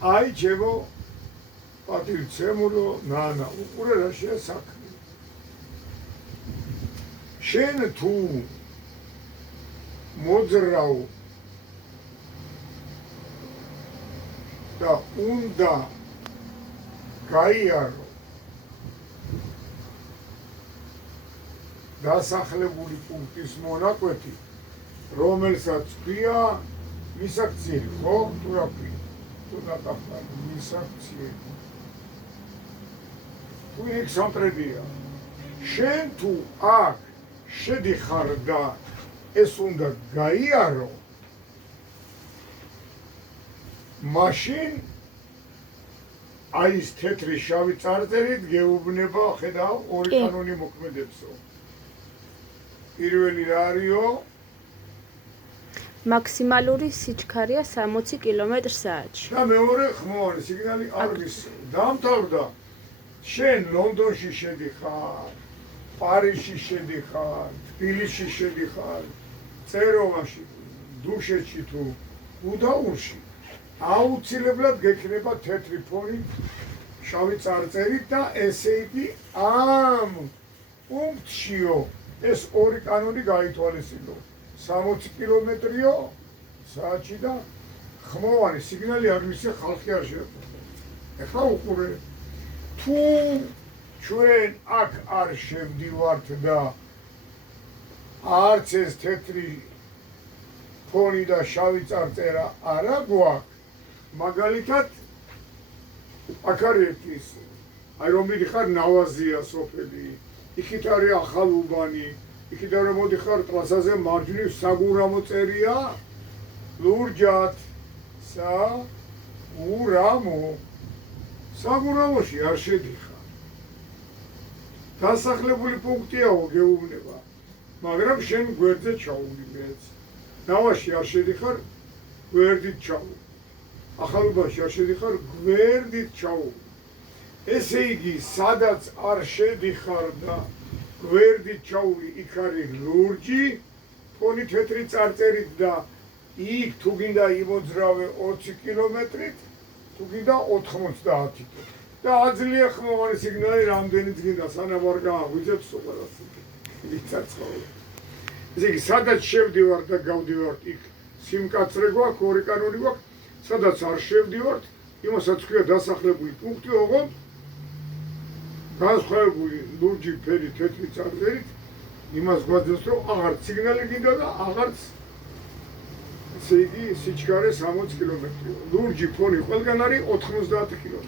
აი ჩემო პატივცემულო ნანა, უყურე რა შეა საქმე. შენ თუ მოძრავ და უნდა გაიარო დასახლებული პუნქტის მონაკვეთი, რომელსაც ქვია მისაქციელი, ხო? თუ რა ქვია? თუ დაკავდა მისაქციელი. თუ იქ სამტრედია. შენ თუ აქ შედიხარ და ეს უნდა გაიარო, მაშინ აი ეს თეთრი შავი წარწერით გეუბნება, ხედავ, ორი კანონი მოქმედებსო. პირველი რა არისო? მაქსიმალური სიჩქარეა 60 კმ/სთ. და მეორე ხმოვანი სიგნალი არ მისცემ. დამთავრდა. შენ ლონდონში შედიხარ, პარიზში შედიხარ, თბილისში შედიხარ, წეროვაში, დუშეთში თუ უდაურში, აუცილებლად გექნება თეთრი ფონი, შავი წარწერით და ესე იგი ამ პუნქტშიო ეს ორი კანონი გაითვალისწინო. 60 კმ/სთ საათში და ხმოვანი სიგნალი არ მისცე, ხალხი არ შეეყვება. ეხლა უყურე, თუ ჩვენ აქ არ შევდივართ და არც ეს თეთრი ფონი და შავი წარწერა არა გვაქვს, მაგალითად აქ არის ის, აი რომ მიდიხარ ნავაზია სოფელი, იქით არის ახალუბანი, იქით რომ მოდიხარ ტრასაზე მარჯვნივ საგურამო წერია, ლურჯად საგურამო. საგურამოში არ შედიხარ. დასახლებული პუნქტიაო გეუბნება, მაგრამ შენ გვერდზე ჩაული მეც. ნავაში არ შედიხარ, გვერდით ჩაული. ახალუბანში არ შედიხარ, გვერდით ჩაული. ესე იგი, სადაც არ შედიხარ და გვერდით ჩაული, იქ არის ლურჯი, ფონი თეთრი წარწერით და იქ თუ გინდა იმოძრავე 20 კმ/სთ, თუ გინდა 90 და აძლია ხმოვანი სიგნალი რამდენიც გინდა, სანამ არ გააღვიძებს ყველას ვიცაცხოვე. ესე იგი, სადაც შევდივართ და გავდივართ, იქ სიმკაცრე გვაქვს, ორი კანონი გვაქვს, სადაც არ შევდივართ, იმასაც ქვია დასახლებული პუნქტი, ოღონდ განსხვავებული ლურჯი ფერი თეთრი წარწერით, იმას გვაძლევს, რომ აღარც სიგნალი გინდა და აღარც ესე იგი სიჩქარე 60 კმ. ლურჯი ფონი ყველგან არის 90 კმ.